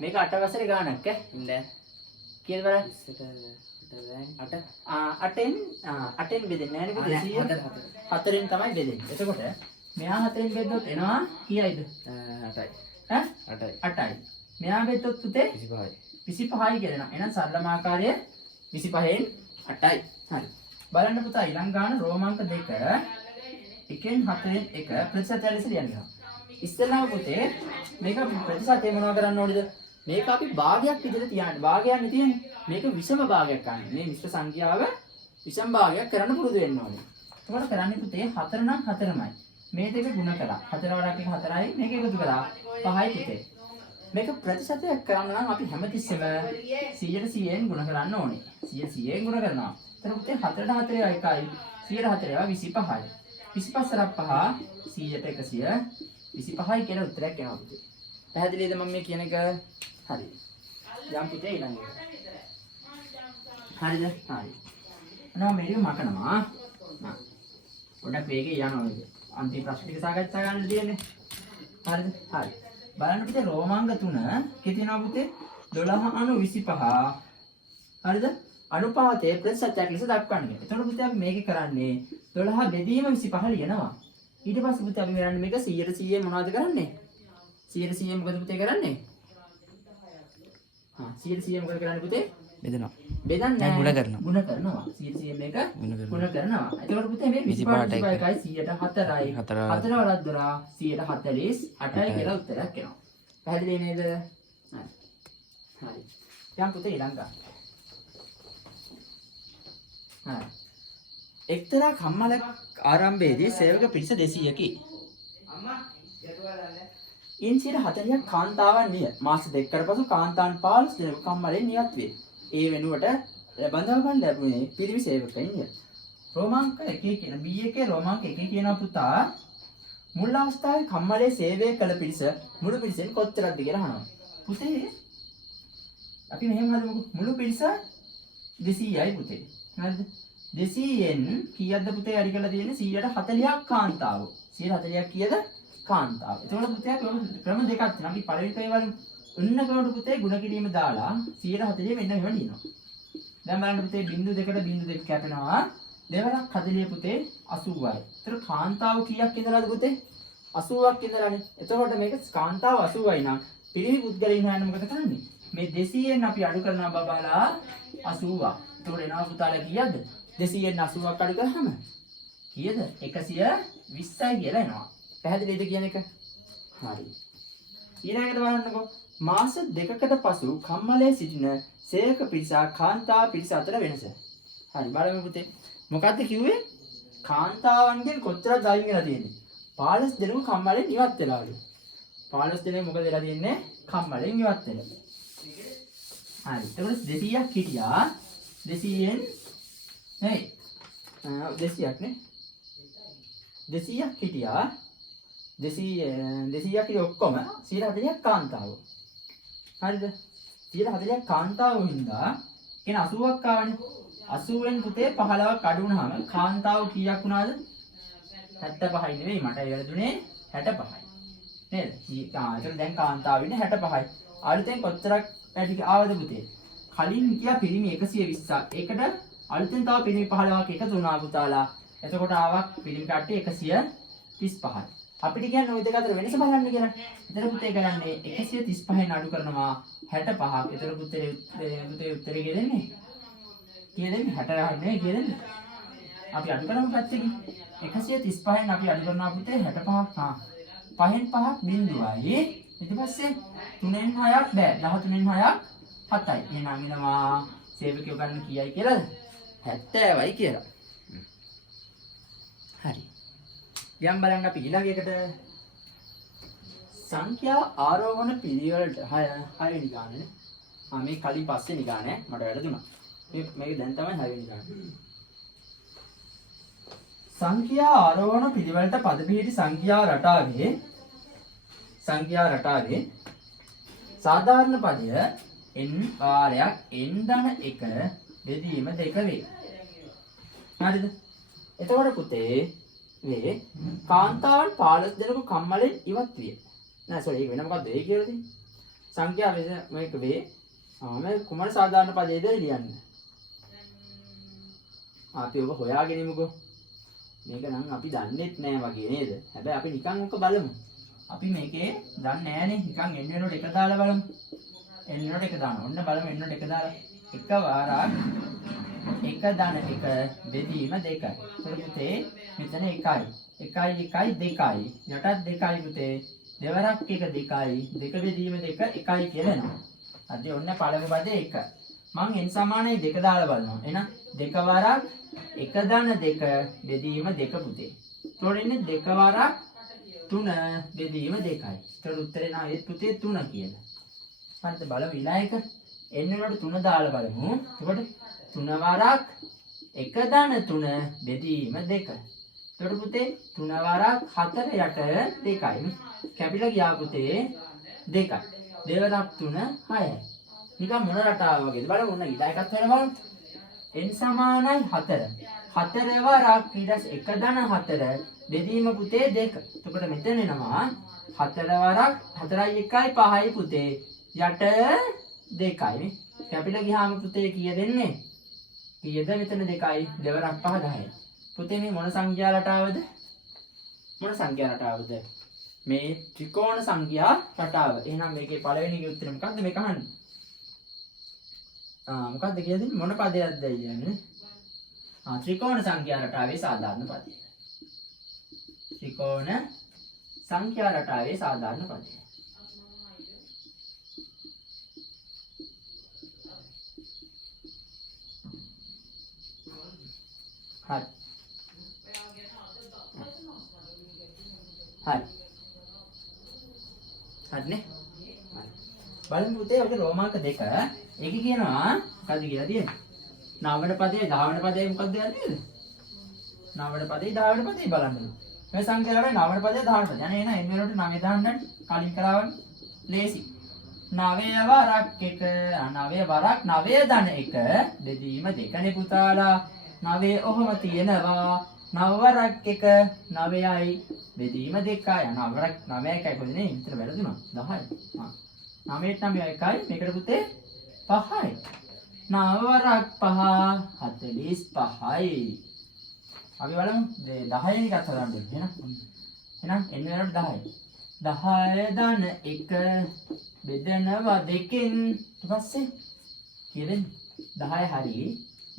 මේක 8 වසරේ ගානක් ඈ. කීයද බලන්න? 8ෙන් බෙදෙන්නේ නැහැ නේද? 4ෙන් තමයි බෙදෙන්නේ. එතකොට මෙයා 4ෙන් බෙද්දොත් එනවා කීයයිද? 8යි. 8යි. මෙයා බෙද්දොත් පුතේ 25යි. 25යි කියලා. එහෙනම් සරලම ආකාරය 25න් 8යි. හරි. බලන්න පුතා ඊළඟ ගාන රෝමාංක 2 1න් 4න් 1 ප්‍රතිශතය ලෙස ලියනවා. ඉස්සෙල්ලාම පුතේ මේක ප්‍රතිශතය මොනවා කරන්න ඕනේද? මේක අපි භාගයක් විදිහට තියන්න. භාගයක් නෙ තියෙන්නේ. මේක විෂම භාගයක් ගන්න. මේ මිශ්‍ර සංඛ්‍යාව විෂම භාගයක් කරන්න පුරුදු වෙන්න ඕනේ. එතකොට කරන්නේ පුතේ 4 නම් 4මයි. මේ දෙක ගුණ කරා. 4 වඩා 1 4යි. මේක එකතු කරා 5යි පුතේ. මේක ප්‍රතිශතයක් කරන්න නම් අපි හැමතිස්සෙම 100%න් ගුණ කරන්න ඕනේ. 100%න් ගුණ කරනවා. එතකොට පුතේ 4ට 4 1යි. 100ට 4 25යි. 25 සරක් 5 100ට 125යි කියලා උත්තරයක් එනවා පුතේ. පැහැදිලිද මම මේ කියන එක? හරි. යම් පුතේ ඊළඟට. හරිද? හරි. අනවා මේක මකනවා. පොඩක් වේගෙන් යනවා මේක. අන්තිම ප්‍රශ්න ටික සාකච්ඡා කරන්න තියෙන්නේ. හරිද? හරි. බලන්න පුතේ රෝමාංග 3 කිතිනවා පුතේ 12 අණු 25. හරිද? අනුපාතයේ ප්‍රතිශතයක් ලෙස දක්වන්නේ. එතකොට පුතේ අපි මේක කරන්නේ 12 බෙදීම 25 ලියනවා. ඊට පස්සේ පුතේ අපි කරන්නේ මේක 100% මොනවද කරන්නේ? 100% මොකද පුතේ කරන්නේ? 100% මොකද කරන්නේ පුතේ? බෙදනවා. බෙදන්නේ නැහැ. ගුණ කරනවා. ගුණ කරනවා. 100% මේක ගුණ කරනවා. එතකොට පුතේ මේ 25යි 100ට 4යි. 4 වලක් දොරා 148යි කියලා උත්තරයක් එනවා. පැහැදිලි නේද? හරි. හරි. යම් පුතේ ඊළඟ ගන්න. හරි. එක්තරා කම්මලක් ආරම්භයේදී සේවක පිරිස 200කි. ඉන් 40ක් කාන්තාවන් නිය. මාස දෙකකට පසු කාන්තාවන් 15 දෙනෙකු කම්මලෙන් නියත් වේ. ඒ වෙනුවට බඳව ගන්න ලැබුණේ පිරිමි සේවකයින්ය. රෝමාංක 1 කියන B1 රෝමාංක 1 කියන පුතා මුල් අවස්ථාවේ කම්මලේ සේවය කළ පිරිස මුළු පිරිසෙන් කොච්චරක්ද කියලා අහනවා. පුතේ අපි මෙහෙම හදමුකෝ. මුළු පිරිස 200යි පුතේ. හරිද? 200න් කීයක්ද පුතේ අඩි කරලා තියෙන්නේ? 140ක් කාන්තාව. 140ක් කීයද? කාන්තාව. එතකොට පුතේ ක්‍රම දෙකක් තියෙනවා. අපි පළවෙනි ක්‍රමය වලින් උන්නකවට පුතේ ගුණ කිරීම දාලා 140 මෙන්න මෙහෙම ලියනවා. දැන් බලන්න පුතේ බිංදු දෙකට බිංදු දෙක කැපෙනවා. දෙවරක් 40 පුතේ 80යි. ඒතර කාන්තාව කීයක් ඉඳලාද පුතේ? 80ක් ඉඳලානේ. එතකොට මේක කාන්තාව 80යි නම් පිරිමි පුද්ගලයන් හොයන්න මොකද කරන්නේ? මේ 200න් අපි අඩු කරනවා බබාලා 80ක්. එතකොට එනවා පුතාලා කීයද? 200න් 80ක් අඩු කරාම කීයද? 120යි කියලා එනවා. පැහැදිලිද කියන එක? හරි. ඊළඟට බලන්නකෝ. මාස දෙකකට පසු කම්මලේ සිටින සේවක පිරිස කාන්තා පිරිස අතර වෙනස. හරි බලමු පුතේ. මොකද්ද කිව්වේ? කාන්තාවන්ගෙන් කොච්චරද අයින් වෙලා තියෙන්නේ? 15 දෙනෙකු කම්මලෙන් ඉවත් වෙලාලු. 15 දෙනෙක් මොකද වෙලා තියෙන්නේ? කම්මලෙන් ඉවත් වෙලා. හරි. එතකොට 200ක් හිටියා. 200න් නෙයි. 200ක් නේ. 200ක් හිටියා. 200ක් ඉතින් ඔක්කොම 140ක් කාන්තාව. හරිද? 140ක් කාන්තාව හින්දා කියන 80ක් ආවනේ. 80න් පුතේ 15ක් අඩු වුණාම කාන්තාව කීයක් වුණාද? 75යි නෙවෙයි මට වැරදුනේ 65යි. නේද? ඒක දැන් කාන්තාව ඉන්නේ 65යි. අලුතෙන් කොච්චරක් වැඩි ආවද පුතේ? කලින් හිටියා පිරිමි 120ක්. ඒකට අලුතෙන් තව පිරිමි 15ක් එකතු වුණා පුතාලා. එතකොට ආවක් පිරිමි කට්ටිය 135යි. අපිට කියන්නේ ওই දෙක අතර වෙනස බලන්න කියලා. එතන පුතේ කරන්නේ 135න් අඩු කරනවා 65ක්. එතන පුතේ උත්තරේ කියදෙන්නේ. කියදෙන්නේ 60 නෙවෙයි කියදෙන්නේ. අපි අඩු කරමු පැත්තකින්. 135න් අපි අඩු කරනවා පුතේ 65ක්. 5න් 5ක් බිඳුවයි. ඊට පස්සේ 3න් 6ක් බෑ. 13න් 6ක් 7යි. එහෙනම් එනවා සේවකයෝ ගන්න කීයයි කියලාද? 70යි කියලා. හරි. යම් බලන්න අපි ඊළඟ එකට සංඛ්‍යා ආරෝහණ පිළිවෙලට 6 වෙනි ගානේ. මේ කලින් පස්වෙනි ගානේ මට වැරදුනා. මේක දැන් තමයි 6 වෙනි ගානේ. සංඛ්‍යා ආරෝහණ පිළිවෙලට පද පිහිටි සංඛ්‍යා රටාවේ සාධාරණ පදය n වාරයක් n ධන 1 බෙදීම 2 වේ. හරිද? එතකොට පුතේ වේ කාන්තාවන් 15 දෙනෙකු කම්මලෙන් ඉවත් විය. නෑ සෝරි ඒක වෙන මොකක්ද ඒ කියලා තියෙන්නේ. සංඛ්‍යා මේක වේ. මේ කුමන සාධාරණ පදයේද ලියන්න. අපි ඔබ හොයාගෙන ඉමුකෝ. මේක නම් අපි දන්නෙත් නෑ වගේ නේද? හැබැයි අපි නිකන් ඔක බලමු. අපි මේකේ දන්නේ නෑනේ. නිකන් n වෙනුවට එක දාලා බලමු. n වෙනුවට එක දානවා. ඔන්න බලමු n වෙනුවට එක දාලා. එක වාරක් එක ධන එක බෙදීම 2යි. එතකොට පුතේ මෙතන 1යි. 1යි 2යි 2යි. යටත් 2යි පුතේ. දෙවරක් එක 2යි. 2 බෙදීම 2 1යි කියලා එනවා. අද ඔන්න පළවෙනි පදේ 1. මං n සමානයි 2 දාලා බලනවා. එහෙනම් 2 වරක් එක ධන 2 බෙදීම 2 පුතේ. එතකොට ඉන්නේ 2 වරක් 3 බෙදීම 2යි. එතකොට උත්තරේ නා ඒ පුතේ 3 කියලා. හරිද බලමු ඊළඟ එක. n වෙනුවට 3 දාලා බලමු. එතකොට 3 වරක් එක ධන 3 බෙදීම 2. එතකොට පුතේ 3 වරක් 4 යට 2යි. කැපිලා ගියා පුතේ 2යි. දෙවරක් 3 6යි. නිකන් මොන රටාව වගේද බලමු. ඔන්න ඊළඟ එකත් හොයලා බලමු. n සමානයි 4. 4 වරක් ඊට පස්සේ එක ධන 4 බෙදීම පුතේ 2. එතකොට මෙතන එනවා 4 වරක් 4යි 1යි 5යි පුතේ යට 2යි. කැපිලා ගියාම පුතේ කීය දෙන්නේ? කීයද මෙතන 2යි. දෙවරක් 5 10යි. පුතේ මේ මොන සංඛ්‍යා රටාවද? මොන සංඛ්‍යා රටාවද? මේ ත්‍රිකෝණ සංඛ්‍යා රටාව. එහෙනම් මේකේ පළවෙනි උත්තරේ මොකක්ද මේක අහන්න? මොකක්ද කියන්නේ? මොන පදයක්ද කියන්නේ? ත්‍රිකෝණ සංඛ්‍යා රටාවේ සාධාරණ පදය. ත්‍රිකෝණ සංඛ්‍යා රටාවේ සාධාරණ පදය. හරි. හරි. හරිනේ. බලමු පුතේ ඔක රෝමාංක 2. ඒකේ කියනවා මොකද්ද කියලා තියෙන්නේ? 9 වෙනි පදේ 10 වෙනි පදේ මොකද්ද කියන්නේ? 9 වෙනි පදේ 10 වෙනි පදේ බලන්න. මේ සංඛ්‍යාවේ 9 වෙනි පදේ 10 වෙනි පදේ. අනේ එන n වෙනුවට 9 දාන්න කලින් කරාවනේ. ලේසි. 9 වරක් 1 9 වරක් 9 ධන 1 බෙදීම 2නේ පුතාලා. 9 ඔහොම තියෙනවා. 9 වරක් 1 9යි බෙදීම 2යි. 9 වරක් 9යි කොහෙද නේ? විතර වැරදුනා. 10යි. 9ට 9 1යි. මේකට පුතේ 5යි. 9 වරක් 5 45යි. අපි බලමු 10 එකක් හදන්න දෙන්න. එහෙනම් n වෙනුවට 10යි. 10 ධන 1 බෙදනවා 2කින්. ඊට පස්සේ කීයද? 10 හරි.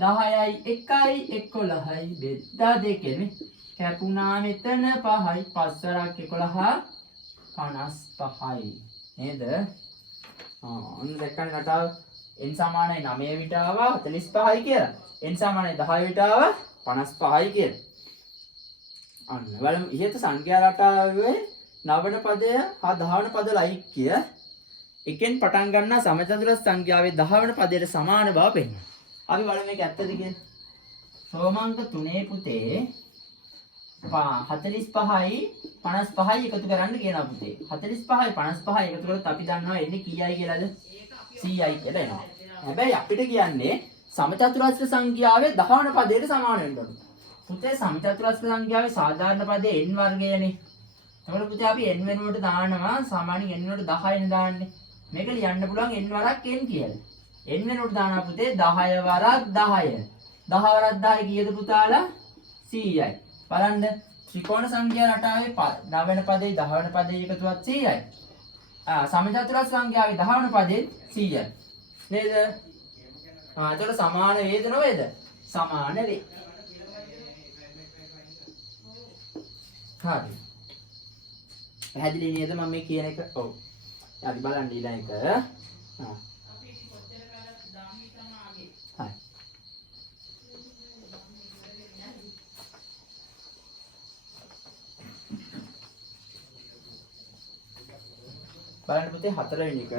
10යි 1යි 11යි බෙදා 2නේ. කැපුණා මෙතන 5යි. 5 වරක් 11 55යි. නේද? ඔන්න දැක්කනේ රටාව. n සමානයි 9 විට ආවා 45යි කියලා. n සමානයි 10 විට ආවා 55යි කියලා. අන්න බලමු ඉහත සංඛ්‍යා රටාවේ 9 වෙනි පදය හා 10 වෙනි පද ලයික්‍ය එකෙන් පටන් ගන්නා සමචතුරස් සංඛ්‍යාවේ 10 වෙනි පදයට සමාන බව පෙන්වනවා. අපි බලමු මේක ඇත්තද කියලා. රෝමාංක 3 පුතේ 45යි 55යි එකතු කරන්න කියනවා පුතේ. 45යි 55යි එකතු කරොත් අපි දන්නවා එන්නේ කීයයි කියලාද? 100යි කියලා එනවා. හැබැයි අපිට කියන්නේ සමචතුරස්‍ර සංඛ්‍යාවේ 10 වෙනි පදයට සමාන වෙන්න ඕන. පුතේ සමචතුරස්‍ර සංඛ්‍යාවේ සාධාරණ පදේ n වර්ගයනේ. එතකොට පුතේ අපි n වෙනුවට දානවා සාමාන්‍යයෙන් n වෙනුවට 10යිනේ දාන්නේ. මේක ලියන්න පුළුවන් n වරක් n කියලා. n වෙනුවට දානවා පුතේ 10 වරක් 10. 10 වරක් 10 කීයද පුතාලා? 100යි. බලන්න ත්‍රිකෝණ සංඛ්‍යා රටාවේ 9 වෙනි පදේ 10 වෙනි පදේ එකතුවත් 100යි. සමචතුරස්‍ර සංඛ්‍යාවේ 10 වෙනි පදේ 100යි. නේද? එතකොට සමාන වේද නොවේද? සමාන වේ. හරි. පැහැදිලි නේද මම මේ කියන එක? ඔව්. අපි බලන්න ඊළඟ එක. හරි. බලන්න පුතේ 4 වෙනි එක.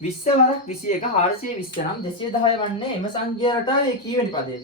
20 වරක් 21 420 නම් 210 වන්නේ එම සංඛ්‍යා රටාවේ කීවෙනි පදයේද?